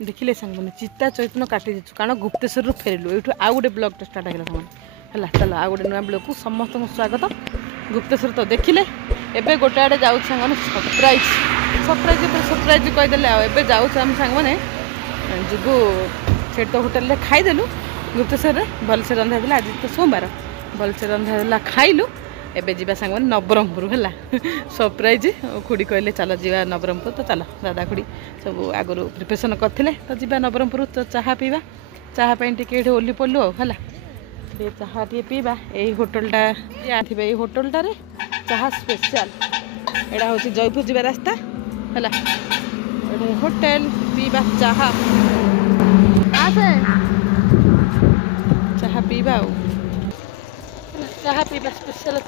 देखिले सांग मैंने चिता चैतन्य काटी देचु कारण गुप्तेश्वर फेरलु ये आउ गोटे ब्लॉग स्टार्ट है है चलो आउ गोटे नुआ ब्लॉग को समस्त स्वागत। गुप्तेश्वर तो देखिले एबे गोटे आड़े जाऊँ सांग मैंने सरप्राइज सरप्राइज सरप्राइज कहीदे आए जाऊँ आम सांग मैंने जीवु से तो होटेल खाईदेलु गुप्तेश्वर भलसे रंधा आज तो सोमवार भलसे रंधा खाइलु एबे जीवा सांग मैंने नवरंगपुर है सरप्राइज खुड़ी कहले चलो जीवा नवरंगपुर तो चलो दादा खुड़ी सब आगु प्रिपेरेसन करते तो जीवा नवरंगपुर तो चाहा पीवा चाहा टे ओली पड़लु है चाहा टे पीवा यही होटेलटा ये होटेलटा चाहा स्पेशल एटा हूँ जयपुर जीवा रास्ता है होटेल पीवा चाहा चाहा पीवा चाहा पीवा स्पेशल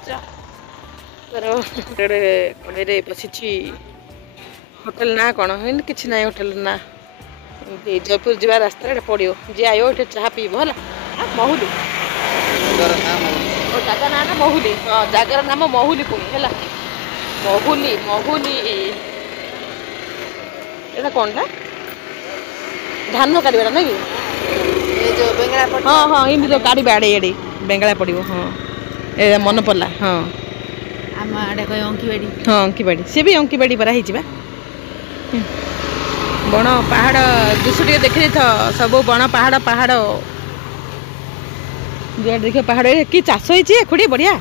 कड़े बसी होटेल ना कौन है कि ना होटेल ना जयपुर जीवा रास्ता पड़ो जी आयो ये चाहा पीब है महुली जगह ना ना महुली हाँ जगार नाम महुली पुणी है महुली महुली एटा कौन धान काटा ना कि हाँ हाँ इन जो काटा आड़े ये बेंगला पड़ो हाँ ए मन पड़ा हाँ आम आड़े कह अंकीबाड़ी हाँ अंकीबाड़ी सी भी अंकीबाड़ी परा हो बण पहाड़ दृश्य टे देखी सब बण पहाड़ पहाड़ देखिए पहाड़ कि चाष हो खुड़ी बढ़िया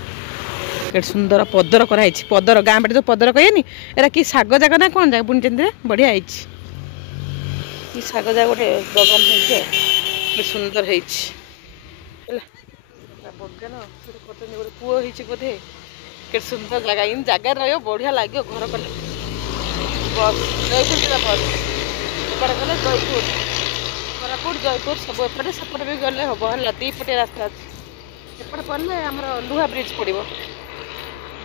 केट सुंदर पदर कराई पदर गाँ बाटे जो पदर कहनी एरा कि शाग जाक ना कौन जाक बुणी बढ़िया शाग जाक गोटे बगन हो सुंदर है पुओ बोधे के सुंदर जगह इन जगह रही बढ़िया लगे घर कले बस जयपुर बस एपटे गले जयपुर कोरापुट जयपुर सब एपटे सेपटे भी गले हम है दीपटे रास्ता अच्छे एपटे पड़े आम लुहा ब्रिज पड़ो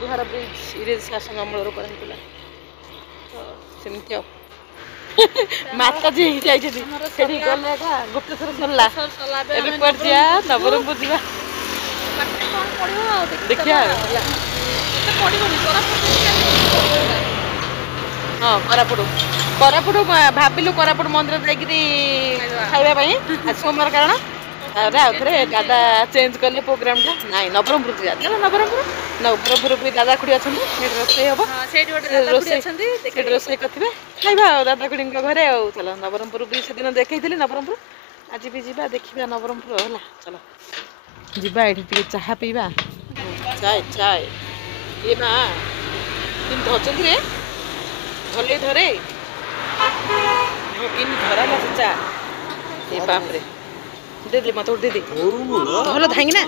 लुहार ब्रिज इंग्रेज शासन अमल कराला तो सेमती माता जी गले गुप्तेश्वर सरला नवरंगपुर जा देखिया हाँ कोरापुट कोरापुट भाविलु कोरापुट मंदिर जाइए सोमवार कारण थे दादा चेंज कले प्रोग्राम टा ना नवरंगपुर जा नवरंगपुर भी दादा खुड़ी अच्छा रोसे हम रोसे करेंगे खाइबा दादा खुड़ी घरे चलो नवरंगपुर भी से दिन देखी नवरंगपुर आज भी जा देखा नवरंगपुर है चलो जीवा ये चाहा पीवा चाय चाय ये ना किन धरचंदी रे भले धरे किन धराला से चा ये बाप रे दे दे मत दे दे भलो धांगी ना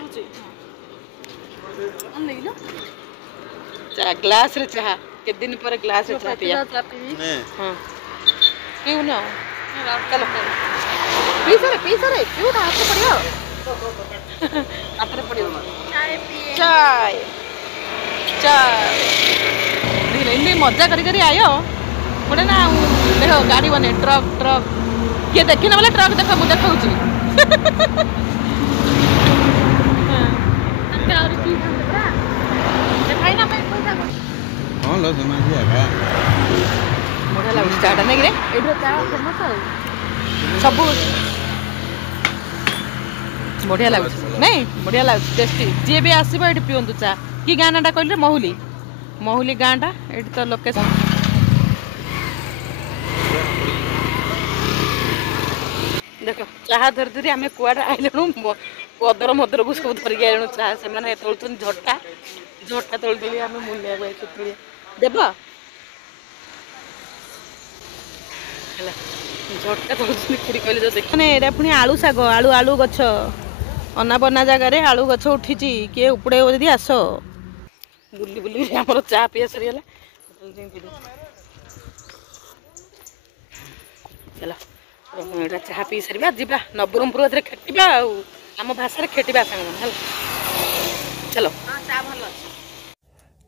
चा ग्लास रे चाहा के दिन पर ग्लास रे चाहा पिया हां क्यों ना चलो पी सरे क्यों ना हाथ पड़ियो चाय चाय इन्हें मजा करी आयो गोटे ना देख गाड़ी बने ट्रक ट्रक किए देखी ना बोले ट्रक देख मुझे देखा बढ़िया लगुच चाटा नहीं सब बढ़िया लगुच नहीं बढ़िया लगुच टेस्टी जी भी आसो ये पिंतु चा कि गाँ नाटा कहले महुली महुली गाँटा ये तो लोकेशन देख चाहा धरी धरी आम कुआड़े आइलु पदर मदर को सब धरिक आइलु चाहा से तोलुन झटा झटा तोली आम मूल्य देव झटा तोलुन खुड़ी कहले जो देख मैंने पुणी आलू शाग आलू आलू गछ अना बना जगार आलू गछ उठी किए उपड़े जदि आस बुली बुली आम चा पीया सरीगला चलो यहाँ चाह पी सारा जा नवरंगपुर खेटिबा आम भाषा खेटिबा सांग चलो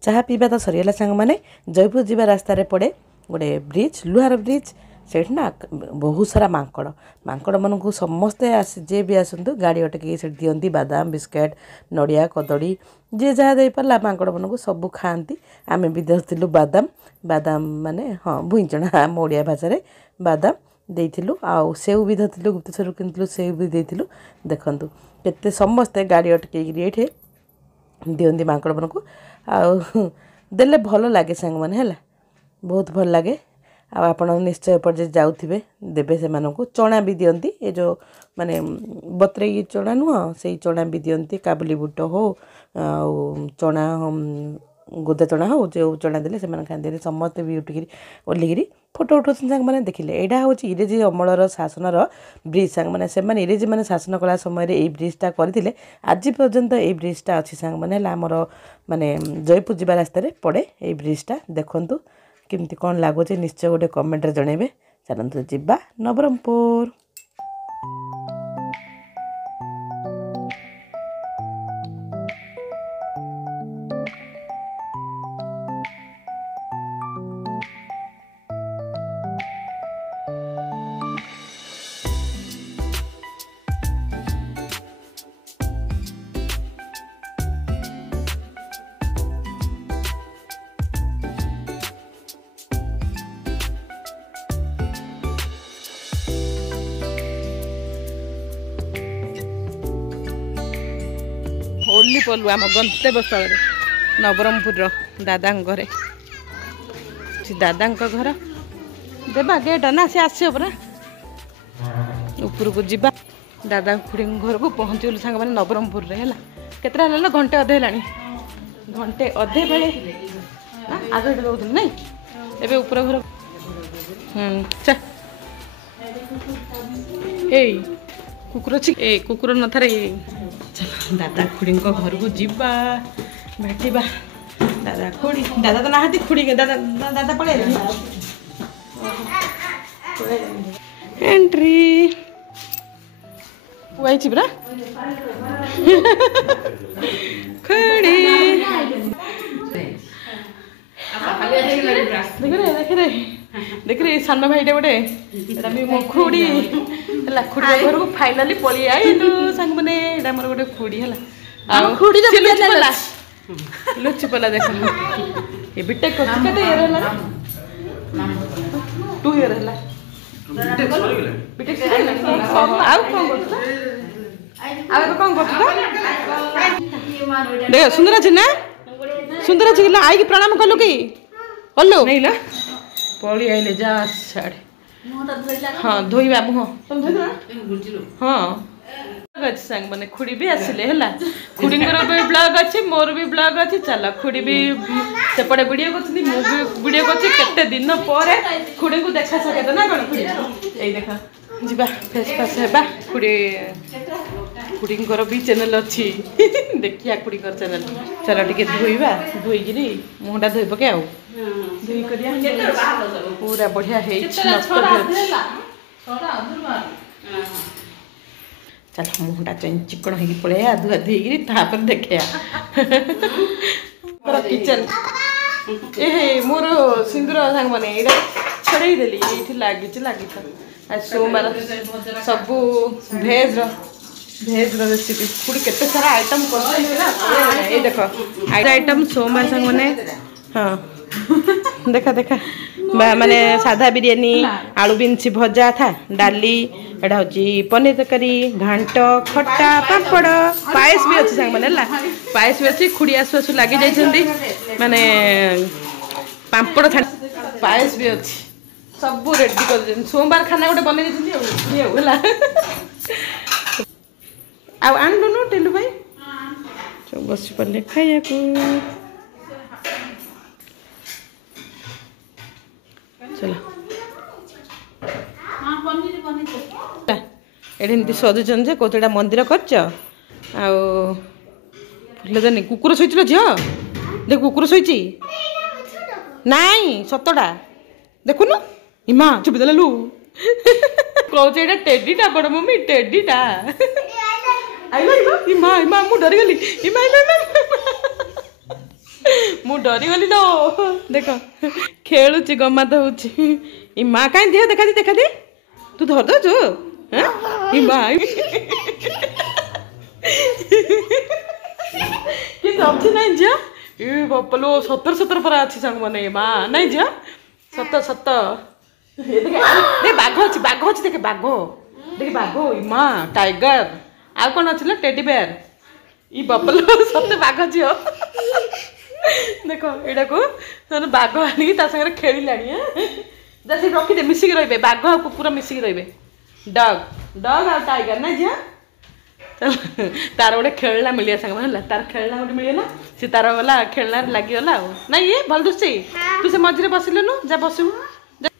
चाह पीवा तो सरीगला सांग मैंने जयपुर जीवा रास्तार पड़े गोटे ब्रिज लुहार ब्रिज से ना बहुत सारा मांकड़ मांकड़ मान को समस्ते जे भी आसतु गाड़ी अटक से दिखती बादाम बिस्केट नड़िया कदड़ी जी जहाँ दे पारा मांकड़ मान को सब खाती आम भी धरलु बादाम बादाम माने हाँ भुईचଣା आम ओडिया भाषा बादाम ଦେଇଥିଲୁ ଆଉ ସେଉ ବି ଧରିଥିଲୁ ଗୁପ୍ତେଶ୍ୱରରୁ କିଣିଥିଲୁ ସେଉ ବି ଦେଇଥିଲୁ। ଦେଖନ୍ତୁ କେତେ ସମସ୍ତେ ଗାଡ଼ି ଅଟକେଇକିରି ଏଇଠି ଦିଅନ୍ତି ମାଙ୍କଡ଼ମାନଙ୍କୁ ଆଉ ଦେଲେ ଭଲ ଲାଗେ ସାଙ୍ଗମାନେ ହେଲା ବହୁତ ଭଲ ଲାଗେ। ଆଉ ଆପଣ ନିଶ୍ଚୟ ଏପଟେ ଯାଉଥିବେ ଦେବେ ସେମାନଙ୍କୁ। ଚଣା ବି ଦିଅନ୍ତି ଏ ଯେଉଁ ମାନେ ବତରେଇକି ଚଣା ନୁହଁ ସେଇ ଚଣା ବି ଦିଅନ୍ତି କାବୁଲି ବୁଟ ହଉ ଆଉ ଚଣା ଗୋଦା ଚଣା ହଉ ଯେଉଁ ଚଣା ଦେଲେ ସେମାନେ ଖାଆନ୍ତି। ସମସ୍ତେ ବି ଉଠିକିରି ଓହ୍ଲିକିରି ଫଟୋ ଉଠାଉଛନ୍ତି ସାଙ୍ଗମାନେ ଦେଖିଲେ। ଏଇଟା ହେଉଛି ଇଂରେଜ ଅମଳର ଶାସନର ବ୍ରିଜ୍ ସାଙ୍ଗମାନେ। ସେମାନେ ଇଂରେଜମାନେ ଶାସନ କଲା ସମୟରେ ଏଇ ବ୍ରିଜ୍ଟା କରିଥିଲେ। ଆଜି ପର୍ଯ୍ୟନ୍ତ ଏଇ ବ୍ରିଜ୍ଟା ଅଛି ସାଙ୍ଗମାନେ ହେଲା ଆମର ମାନେ ଜୟପୁର ଯିବା ରାସ୍ତାରେ ପଡ଼େ ଏଇ ବ୍ରିଜ୍ଟା। ଦେଖନ୍ତୁ କେମିତି କ'ଣ ଲାଗୁଛି ନିଶ୍ଚୟ ଗୋଟେ କମେଣ୍ଟରେ ଜଣାଇବେ। ଚାଲନ୍ତୁ ଯିବା ନବରଙ୍ଗପୁର। ଓହ୍ଲି ପଡ଼ିଲୁ ଆମ ଗନ୍ତବ୍ୟସ୍ଥଳରେ ନବରଙ୍ଗପୁରର ଦାଦାଙ୍କ ଘରେ। ସେ ଦାଦାଙ୍କ ଘର ଦେବା ଗେଟ୍ ନା ସେ ଆସିବ ପରା ଉପରକୁ ଯିବା। ଦାଦା ଖୁଡ଼ିଙ୍କ ଘରକୁ ପହଞ୍ଚିଗଲୁ ସାଙ୍ଗମାନେ ନବରଙ୍ଗପୁରରେ ହେଲା। କେତେଟା ହେଲା ଘଣ୍ଟେ ଅଧେ ହେଲାଣି। ଘଣ୍ଟେ ଅଧେ ବେଳେ ଆଗ ଏଠି ରହୁଥିଲି ନାଇଁ ଏବେ ଉପର ଘର। ଏଇ କୁକୁର ଅଛି ଏ କୁକୁର ନଥାରେ ଦାଦା ଖୁଡ଼ିଙ୍କ ଘରକୁ ଯିବା ଭେଟିବା। ଦାଦା ଖୁଡ଼ି ଦାଦା ତ ନାହାନ୍ତି ଖୁଡ଼ି ଦାଦା ଦାଦା ପଳେଇଲେ ଏଣ୍ଟ୍ରି ପୁଆଇଛି ପରା ଖୁଡ଼ି ଦେଖିରେ ଦେଖିରେ ସାନ ଭାଇଟା ଗୋଟେ ଏଇଟା ବି ମୋ ଖୁଡ଼ି ହେଲା। ଖୁଡ଼ି ଘରକୁ ଫାଇନାଲି ପଳେଇ ଆଇଲୁ ସାଙ୍ଗମାନେ। ଏଇଟା ଆମର ଗୋଟେ ଖୁଡ଼ି ହେଲା ଆଉ ଲୁଚି ପଲା ଦେଖ ଏ ବିଟେକ୍ କରୁଛି କେତେ ଇୟର ହେଲା 2 ଇୟର ହେଲା ବିଟେକ୍ ଆଉ କ'ଣ କରୁଛୁ ଆଉ ଏବେ କ'ଣ କରୁଛୁ ଦେଖ ସୁନ୍ଦର ଅଛି ନା ସୁନ୍ଦର ଅଛି କି ଆଇକି ପ୍ରଣାମ କଲୁ କି କଲୁ ନେଇଲ ପଳେଇ ଆଇଲେ ଯା ଛାଡ଼େ ହଁ ଧୋଇବା ମୁହଁ ହଁ ଅଛି ସାଙ୍ଗମାନେ। ଖୁଡ଼ି ବି ଆସିଲେ ହେଲା। ଖୁଡ଼ିଙ୍କର ବି ବ୍ଲଗ୍ ଅଛି ମୋର ବି ବ୍ଲଗ୍ ଅଛି। ଚାଲ ଖୁଡ଼ି ବି ସେପଟେ ଭିଡ଼ିଓ କରୁଛନ୍ତି ମୁଁ ବି ଭିଡ଼ିଓ କରୁଛି। କେତେ ଦିନ ପରେ ଖୁଡ଼ିଙ୍କୁ ଦେଖା ସାକ୍ଷାତ ନା କ'ଣ ଖୁଡ଼ି ଏଇ ଦେଖ ଯିବା ଫେସ୍ ଫାସ୍ ହେବା। ଖୁଡ଼ିଙ୍କର ବି ଚ୍ୟାନେଲ୍ ଅଛି ଦେଖିବା ଖୁଡ଼ିଙ୍କର ଚ୍ୟାନେଲ୍। ଚାଲ ଟିକେ ଧୋଇବା ଧୋଇକିରି ମୁହଁଟା ଧୋଇ ପକେ ଆଉ ଧୋଇ କରିବା ପୁରା ବଢ଼ିଆ ହେଇଛି ଚାଲ ମୁହଁଟା ଚିକଣ ହେଇକି ପଳେଇବା ଧୁଆ ଧୋଇକିରି ତାପରେ ଦେଖିବା କିଚେନ୍। ଏ ମୋର ସିନ୍ଦୁର ସାଙ୍ଗମାନେ ଏଇଟା ଛଡ଼େଇ ଦେଲି ଏଇଠି ଲାଗିଛି ସୋମବାର ସବୁ ଭେଜ୍ର ରେସିପି। ଖୁଡ଼ି କେତେ ସାରା ଆଇଟମ୍ କରୁଛନ୍ତି ନା ଏଇ ଦେଖ ଆଇଟମ୍ ସୋମବାର ସାଙ୍ଗମାନେ ହଁ ଦେଖା ଦେଖା ମାନେ ସାଧା ବିରିୟାନୀ ଆଳୁ ବିନ୍ସି ଭଜା ଥା ଡାଲି ଏଇଟା ହେଉଛି ପନିର ତରକାରୀ ଘାଣ୍ଟ ଖଟା ପାମ୍ପଡ଼ ପାଏସ ବି ଅଛି ସାଙ୍ଗମାନେ ହେଲା। ପାଏସ ବି ଅଛି। ଖୁଡ଼ି ଆସୁ ଆସୁ ଲାଗି ଯାଇଛନ୍ତି ମାନେ ପାମ୍ପଡ଼ ଛାଡ଼ି ପାଏସ ବି ଅଛି ସବୁ ରେଡ଼ି କରିଦେଇଛନ୍ତି। ସୋମବାର ଖାନା ଗୋଟେ ବନେଇ ଦେଇଛନ୍ତି ଆଉ ହେଲା। ଆଉ ଆଣିଲୁନୁ ଟେଲୁ ଭାଇ ସବୁ ବସି ପାରିଲେ ଖାଇବାକୁ। ଚଲ ଏଠି ଏମିତି ସଜୁଛନ୍ତି ଯେ କହୁଛ ଏଇଟା ମନ୍ଦିର କରିଛ ଆଉ ଫୁଲ ଦେନି। କୁକୁର ଶୋଇଥିଲ ଝିଅ ଦେଖ କୁକୁର ଶୋଇଛି ନାଇଁ ସତଟା ଦେଖୁନୁ ଇମା ଚୁପି ଦେଲା ଲୁ କହୁଛି ଏଇଟା ଟେଡିଟା ବଡ଼ ମମି ଟେଡିଟା ଇମା ଇମା ମୁଁ ଡରିଗଲି ଇମା ଇମା ମୁଁ ଡରିଗଲି ଲୋ ଦେଖ ଖେଳୁଛି ଗମାତ ହଉଛି ଇମା କାହିଁ ଦିଅ ଦେଖାଦି ଦେଖାଦି ତୁ ଧରି ଦଉଛୁ ଇମା କିନ୍ତୁ ଅଛି ନାଇଁ ଝିଅ ଏ ବାପଲୋ 17 ପରା ଅଛି ସାଙ୍ଗମାନେ ମା ନାଇଁ ଝିଅ ସତ ବାଘ ଅଛି ଦେଖେ ବାଘ ଦେଖେ ବାଘ ମା ଟାଇଗର ଆଉ କ'ଣ ଅଛି ଲୋ ଟେଡି ବେୟାର ଇ ବବଲ ସତେ ବାଘ ଝିଅ ଦେଖ ଏଇଟାକୁ ସେମାନେ ବାଘ ଆଣିକି ତା ସାଙ୍ଗରେ ଖେଳିଲାଣି ଯା ସେଠି ରଖିଦେ ମିଶିକି ରହିବେ ବାଘ ଆଉ କୁକୁର ମିଶିକି ରହିବେ ଡଗ୍ ଆଉ ଟାଇଗର ନା ଝିଅ ତାର ଗୋଟେ ଖେଳନା ମିଳିବା ସାଙ୍ଗମାନେ ହେଲା ତାର ଖେଳନା ଗୋଟେ ମିଳିଗଲା ସେ ତାର ଗଲା ଖେଳନାରେ ଲାଗିଗଲା ଆଉ ନାଇଁ ଇଏ ଭଲ ଦୁଷି ତୁ ସେ ମଝିରେ ବସିଲୁନୁ ଯା ବସିବୁ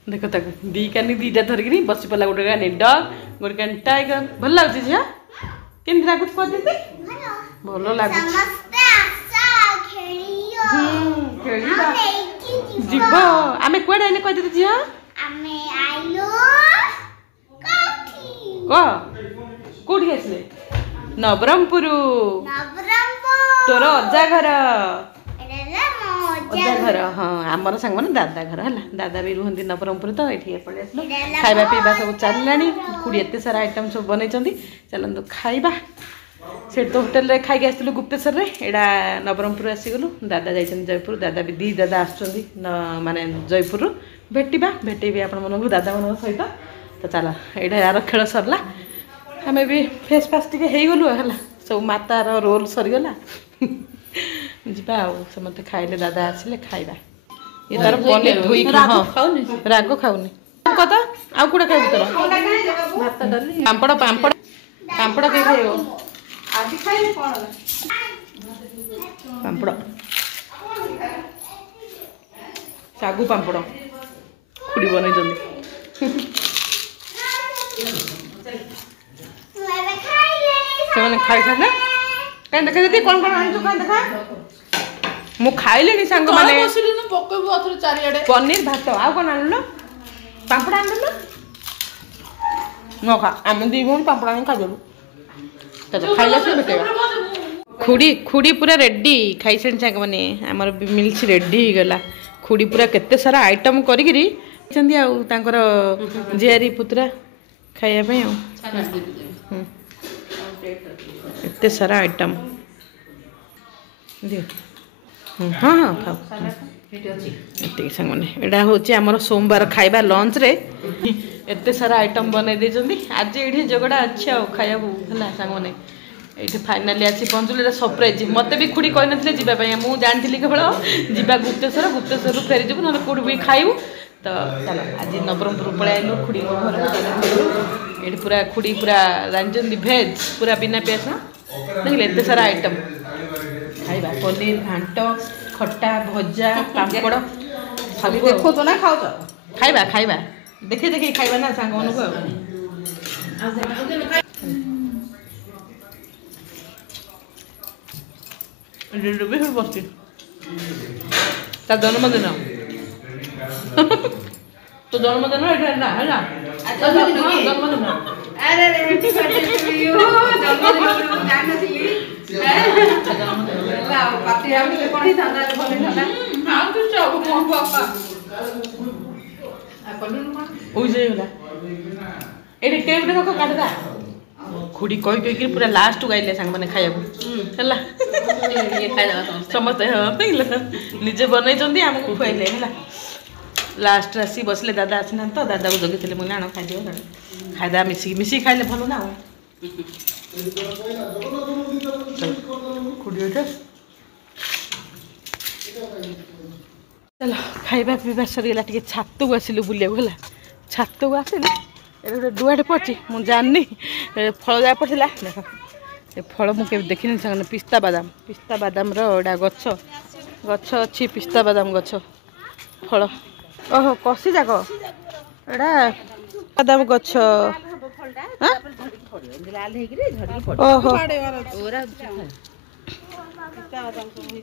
ଦେଖ ତାକୁ ଦି କାନି ଦିଟା ଧରିକିରି ବସି ପଡ଼ିଲା ଗୋଟେ କାନି ଡଗ୍ ଗୋଟେ କାନି ଟାଇଗର ଭଲ ଲାଗୁଛି ଝିଅ କେମିତି ଲାଗୁଛି କହିଦେବି ଭଲ ଲାଗୁଛି ଖେଳିବା ଯିବ ଆମେ କୁଆଡ଼େ ଆଇଲେ କହିଦେବି ଝିଅ କହ କୋଉଠି ଆସିଲେ ନବରଙ୍ଗପୁର ତୋର ଅଜା ଘର ହଁ ଆମର ସାଙ୍ଗମାନେ ଦାଦା ଘର ହେଲା ଦାଦା ବି ରୁହନ୍ତି ନବରଙ୍ଗପୁର ତ ଏଠି ପଳେଇ ଆସିଲୁ ଖାଇବା ପିଇବା ସବୁ ଚାଲିଲାଣି ଖୁଡ଼ି ଏତେ ସାରା ଆଇଟମ୍ ସବୁ ବନେଇଛନ୍ତି ଚାଲନ୍ତୁ ଖାଇବା ସେଠି ତ ହୋଟେଲରେ ଖାଇକି ଆସିଥିଲୁ ଗୁପ୍ତେଶ୍ୱରରେ ଏଇଟା ନବରଙ୍ଗପୁର ଆସିଗଲୁ ଦାଦା ଯାଇଛନ୍ତି ଜୟପୁର ଦାଦା ବି ଦି ଦାଦା ଆସୁଛନ୍ତି ମାନେ ଜୟପୁରରୁ ଭେଟିବି ଆପଣମାନଙ୍କୁ ଦାଦାମାନଙ୍କ ସହିତ ତ ଚାଲ ଏଇଟା ୟାର ଖେଳ ସରିଲା ଆମେ ବି ଫେସ୍ ଫାସ୍ ଟିକେ ହେଇଗଲୁ ହେଲା ସବୁ ମାତାର ରୋଲ୍ ସରିଗଲା ଯିବା ଆଉ ସମସ୍ତେ ଖାଇଲେ ଦାଦା ଆସିଲେ ଖାଇବା ଏ ତାର ପନିର ଧୋଇକି ହଁ ରାଗ ଖାଉନି କଥା ଆଉ କୋଉଟା ଖାଇବୁ ତୋର ପାମ୍ପଡ଼ କିଏ ଖାଇବ ପାମ୍ପଡ଼ ଶାଗୁ ପାମ୍ପଡ଼ ଖୁଡ଼ି ବନେଇଛନ୍ତି ସେମାନେ ଖାଇସାରିଲେ କାହିଁ ଦେଖା ଦିଦି କ'ଣ ଆଣିଛୁ କାହିଁ ଦେଖା ମୁଁ ଖାଇଲିଣି ସାଙ୍ଗମାନେ ପନିର ଭାତ ଆଉ କ'ଣ ଆଣିଲୁ ପାମ୍ପଡ଼ ଆଣିଲୁ ନ ଖା ଆମେ ଦୁଇ ଭଉଣୀ ପାମ୍ପଡ଼ ଆଣିକି ଖାଇଦେଲୁ ଖାଇଲା ସେ ଭେଟେଇବା ଖୁଡ଼ି ପୁରା ରେଡ଼ି ଖାଇସାରିଛନ୍ତି ସାଙ୍ଗମାନେ ଆମର ମିଲ୍ସ ରେଡ଼ି ହେଇଗଲା ଖୁଡ଼ି ପୁରା କେତେ ସାରା ଆଇଟମ୍ କରିକିରି ଖାଇଛନ୍ତି ଆଉ ତାଙ୍କର ଝିଆରୀ ପୁତୁରା ଖାଇବା ପାଇଁ ଆଉ ଏତେ ସାରା ଆଇଟମ୍ ହଁ ହଁ ଖାଉ ଏତିକି ସାଙ୍ଗମାନେ ଏଇଟା ହେଉଛି ଆମର ସୋମବାର ଖାଇବା ଲଞ୍ଚରେ ଏତେ ସାରା ଆଇଟମ୍ ବନେଇ ଦେଇଛନ୍ତି ଆଜି ଏଇଠି ଯୋଗଟା ଅଛି ଆଉ ଖାଇବାକୁ ହେଲା ସାଙ୍ଗମାନେ ଏଇଠି ଫାଇନାଲି ଆସି ପହଞ୍ଚିଲୁ ଏଇଟା ସରପ୍ରାଇଜ୍ ମୋତେ ବି ଖୁଡ଼ି କହିନଥିଲେ ଯିବା ପାଇଁ ମୁଁ ଜାଣିଥିଲି କେବଳ ଯିବା ଗୁପ୍ତେଶ୍ୱରରୁ ଫେରିଯିବୁ ନହେଲେ କେଉଁଠି ବି ଖାଇବୁ ତ ଚାଲ ଆଜି ନବରଙ୍ଗପୁର ପଳେଇ ଆଇଲୁ ଖୁଡ଼ି ଘର ଏଠି ପୁରା ଖୁଡ଼ି ପୁରା ରାନ୍ଧିଛନ୍ତି ଭେଜ୍ ପୁରା ବିନା ପିଆଜ ଦେଖିଲେ ଏତେ ସାରା ଆଇଟମ୍ ଖାଇବା ପନିର ଘାଣ୍ଟ ଖଟା ଭଜା ପାମ୍ପଡ଼ ସବୁ ଦେଖାଉଛ ନା ଖାଉଛ ଖାଇବା ଦେଖି ଖାଇବା ନା ସାଙ୍ଗମାନଙ୍କୁ ଆଉ ବସି ତା ଜନ୍ମଦିନ ତୋ ଜନ୍ମଦିନ ଏଇଟା ହେଲା ଜନ୍ମଦିନ ଖୁଡ଼ି କହିକି ପୁରା ଲାଷ୍ଟ ଗାଇଲେ ସାଙ୍ଗମାନେ ଖାଇବାକୁ ହେଲା ସମସ୍ତେ ନିଜେ ବନେଇଛନ୍ତି ଆମକୁ ଖୁଆଇଲେ ହେଲା ଲାଷ୍ଟ ଆସି ବସିଲେ ଦାଦା ଆସିନାହାନ୍ତି ତ ଦାଦାକୁ ଜଗିଥିଲେ ମୁଁ ଆଣ ଖାଇଦିଅ ଖାଇଦେବା ମିଶିକି ଖାଇଲେ ଭଲ ନା ଆଉ ଚାଲ ଖାଇବା ପିଇବା ସରିଗଲା ଟିକେ ଛାତକୁ ଆସିଲୁ ବୁଲିବାକୁ ହେଲା ଛାତକୁ ଆସିଲି ଏବେ ଗୋଟେ ଡୁଆଟେ ପଡ଼ିଛି ମୁଁ ଜାଣିନି ଫଳ ଯାହା ପଡ଼ିଥିଲା ଦେଖ ଏ ଫଳ ମୁଁ କେବେ ଦେଖିନି ସାଙ୍ଗରେ ପିସ୍ତା ବାଦାମର ଏଇଟା ଗଛ ଅଛି ପିସ୍ତା ବାଦାମ ଗଛ ଫଳ ଓହୋ କଷି ଯାକ ଏଇଟା ବାଦାମ ଗଛ ଓହୋ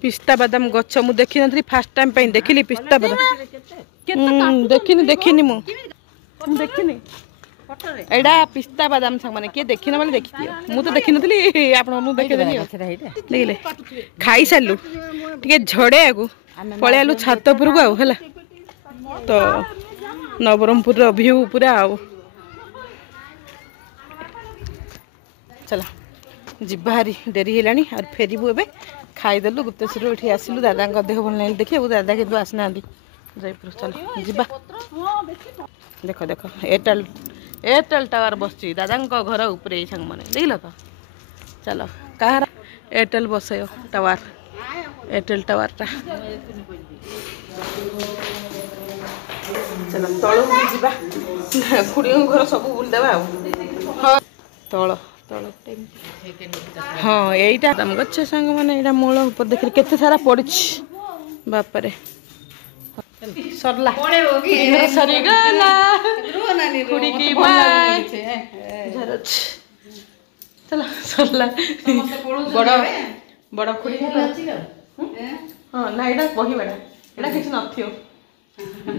ପିସ୍ତା ବାଦାମ ଗଛ ମୁଁ ଦେଖିନଥିଲି ଫାର୍ଷ୍ଟ ଟାଇମ୍ ପାଇଁ ଦେଖିଲି ପିସ୍ତା ବାଦାମ ଦେଖିନି ମୁଁ ଦେଖିନି ଏଇଟା ପିସ୍ତା ବାଦାମ ସାଙ୍ଗମାନେ କିଏ ଦେଖିନ ବୋଲି ଦେଖିଦିଅ ମୁଁ ତ ଦେଖିନଥିଲି ଆପଣଙ୍କୁ ଦେଖେଇଦେଲି ଦେଖିଲେ ଖାଇସାରିଲୁ ଟିକେ ଝଡ଼େଇବାକୁ ପଳେଇ ଆଲୁ ଛାତ ଉପରକୁ ଆଉ ହେଲା ତ ନବରଙ୍ଗପୁରର ଭ୍ୟୁ ପୁରା ଆଉ ଚାଲ ଯିବା ହାରି ଡେରି ହେଲାଣି ଆଉ ଫେରିବୁ ଏବେ ଖାଇଦେଲୁ ଗୁପ୍ତେଶ୍ୱରରୁ ଏଠି ଆସିଲୁ ଦାଦାଙ୍କ ଦେହ ଭଲ ନାହିଁ ଦେଖିବାକୁ ଦାଦା କିନ୍ତୁ ଆସିନାହାନ୍ତି ଜୟପୁର ଚାଲ ଯିବା देख देख एयरटेल टावर बस दादा घर उपरे सांग मैंने देख तो चलो कह एयरटेल बस टावर एयरटेल टावर टा चलो तलू भी जीवा खुड़ी घर सब बुलदेवा हाँ तल तल हाँ यहीटा आम गछ सांग मैंने यहाँ मूल ऊपर देख केते सारा पड़ी बापरे सरला सरीगला खुड़ी की बाय चलो सरला बड़ बड़ खुड़ी हाँ ना यहाँ कहबाटा यहाँ किसी नथियो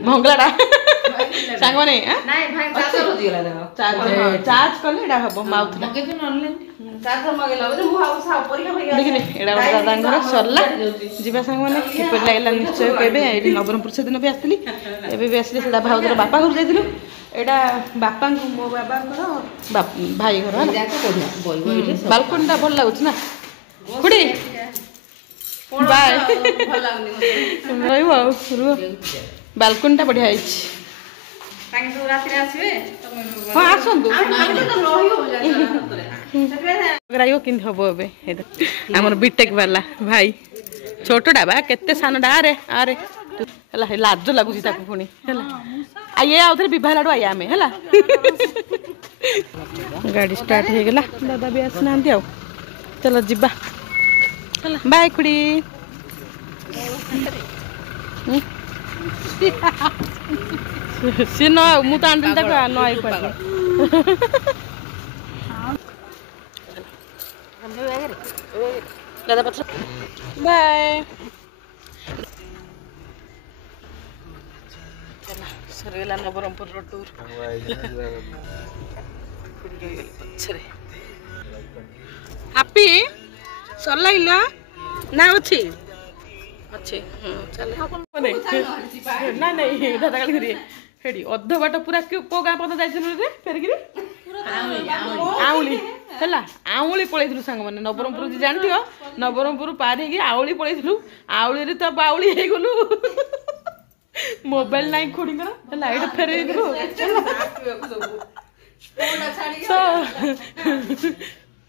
मंगलाटा सांग माने चार्ज कले एडा हबो माउथ देखिने एडा दादा घर सरला जीवा सांग माने किपर लागला निश्चय केबे एडी नवरंगपुर से दिन भी आस्तिली एबे भी आस्तिली सेडा भाउजर बापा घर जाइतिलु एडा बापा मो बाबा घर भाई घर बालकनी टा भल लागुछ ना खुड़ी बाय रहिबो रुह बालकनी टा बढ़िया हाँ आसतु कि हम एम बीटेक वाला भाई छोटा बा केते सानडा आरे आरे लाज लगुच पुणी ये आउ थे बहुत लाडू आया आम है गाड़ी स्टार्ट हो गला दादा भी आसना आ चलो जीवा बाय खुड़ी सी न मु तो आंटी तक न आई पारे दादा पत्र बाय सरगला नवरंगपुर रो टूर हैप्पी सरला इला ना अछि अच्छे चल ना नहीं दादा काली करिए हेडी अध बाट पूरा को गाँ पद जाइलु रे फेरगिरी आउली हैला आउली पळैथलु संग माने नवरंगपुर जी जानथियो नवरंगपुर पार हेगी आउली पळैथलु आउली रे तो बाउली हे गलु मोबाइल नाही खोडी कर हैला एटा फेरै दिलु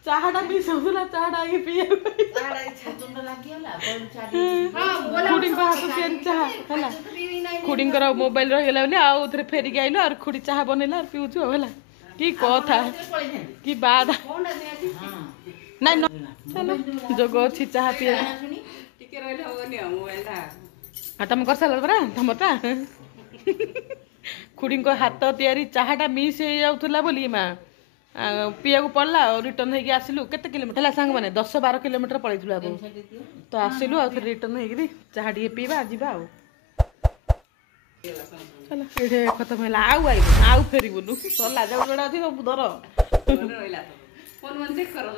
चाहटा पी सबला चाहटा आगे पिए चाहटा छतुंड लागिला खुडी को हाथ पेन चाह हैला खुडी कर मोबाइल रहिला बले आ उथरे फेरी गइलो और खुडी चाह बनेला और पिउछु हैला की कथा की बात नै न चलो जोगो छी चाह पिए टिके रहले होनी मोबाइल ता हतम कर साला बरा तमटा खुडी को हाथ तयारी चाहटा मिस हे जाउथला बोली मा पिया को पड़ला और रिटर्न होगी आसिलु केते किलोमीटर है सांग माने 10-12 किलोमीटर पड़ैथलु अब तो आसिलु और रिटर्न होगी चाहा डी पीबा जीवा चलो एठे खत्म होला आउ फेरी बोलु सरला जाउ जोडा थी धर फोन मन चेक करो